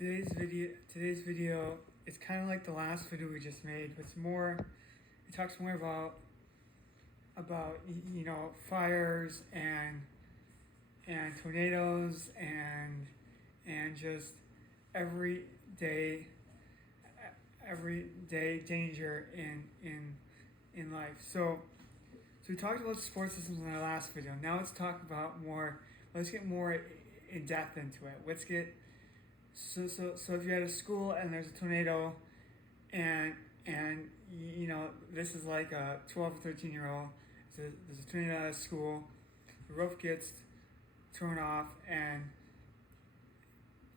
Today's video is kind of like the last video we just made, but it talks more about fires and tornadoes and just everyday everyday danger in life. So we talked about support systems in our last video. Now let's get more in depth into it. So if you're at a school and there's a tornado and this is like a 12 or 13-year-old, there's a tornado at a school, the roof gets torn off and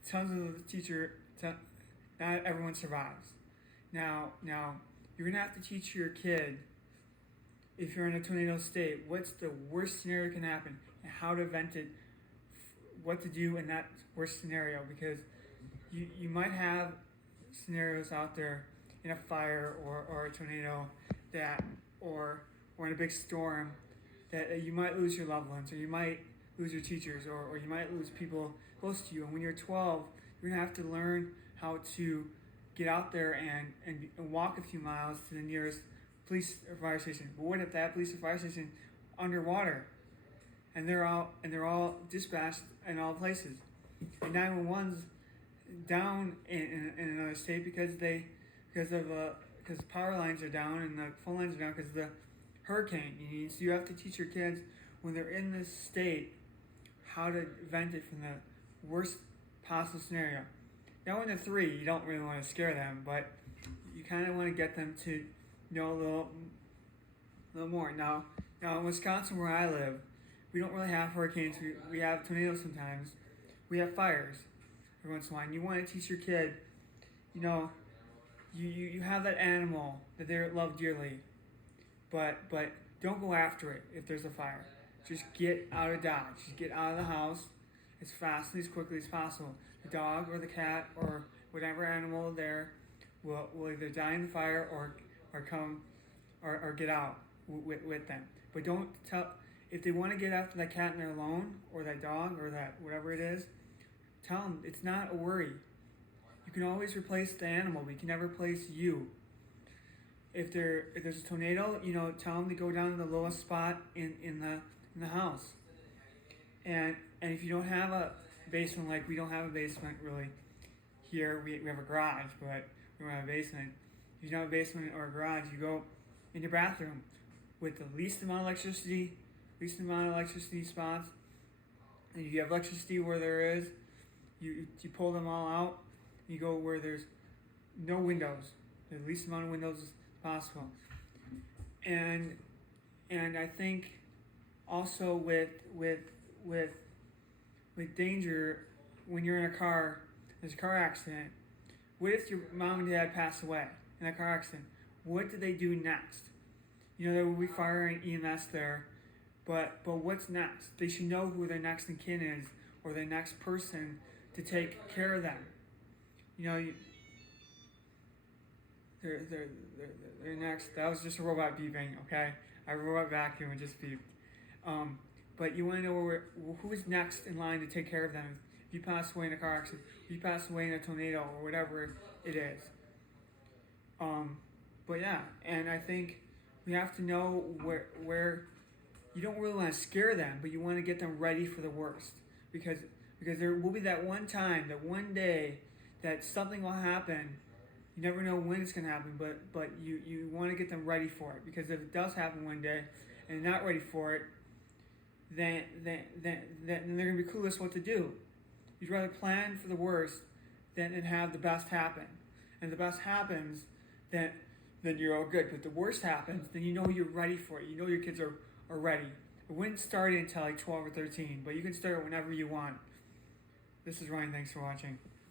tons of the not everyone survives. Now you're gonna have to teach your kid, if you're in a tornado state, what's the worst scenario that can happen and how to vent it, what to do in that worst scenario, because you might have scenarios out there in a fire or a tornado or in a big storm that you might lose your loved ones, or you might lose your teachers, or you might lose people close to you. And when you're 12, you're gonna have to learn how to get out there and walk a few miles to the nearest police or fire station. But what if that police or fire station underwater and they're all dispatched in all places, and 911's down in another state because power lines are down and the phone lines are down because of the hurricane. So you have to teach your kids, when they're in this state, how to vent it from the worst possible scenario. Now when they're 3, you don't really want to scare them, but you kind of want to get them to know a little more. Now in Wisconsin, where I live, we don't really have hurricanes. We have tornadoes sometimes. We have fires every once in a while. And you want to teach your kid, you have that animal that they love dearly, but don't go after it if there's a fire. Just get out of Dodge. Just get out of the house as fast and as quickly as possible. The dog or the cat or whatever animal there will either die in the fire or come or get out with them. But don't tell, if they want to get after that cat and they're alone, or that dog or that whatever it is, tell them it's not a worry. You can always replace the animal, but you can never replace you. If there's a tornado, tell them to go down to the lowest spot in the house. And if you don't have a basement, like we don't have a basement really here, we have a garage, but we don't have a basement. If you don't have a basement or a garage, you go in your bathroom with the least amount of electricity spots. And you have electricity where there is, you pull them all out. You go where there's no windows, the least amount of windows as possible. And I think also with danger, when you're in a car, there's a car accident. What if your mom and dad pass away in a car accident? What do they do next? There will be fire and EMS there, but what's next? They should know who their next in kin is, or their next person to take care of them. They're next. That was just a robot beeping, okay? A robot vacuum and just beeped. But you want to know who is next in line to take care of them. If you pass away in a car accident, if you pass away in a tornado, or whatever it is. But yeah, and I think we have to know where you don't really want to scare them, but you want to get them ready for the worst. Because there will be that one time, that one day, that something will happen. You never know when it's going to happen, but you want to get them ready for it. Because if it does happen one day and they're not ready for it, then they're going to be clueless what to do. You'd rather plan for the worst than have the best happen. And the best happens, then you're all good. But the worst happens, then you're ready for it. Your kids are ready. It wouldn't start until like 12 or 13, but you can start it whenever you want. This is Ryan. Thanks for watching.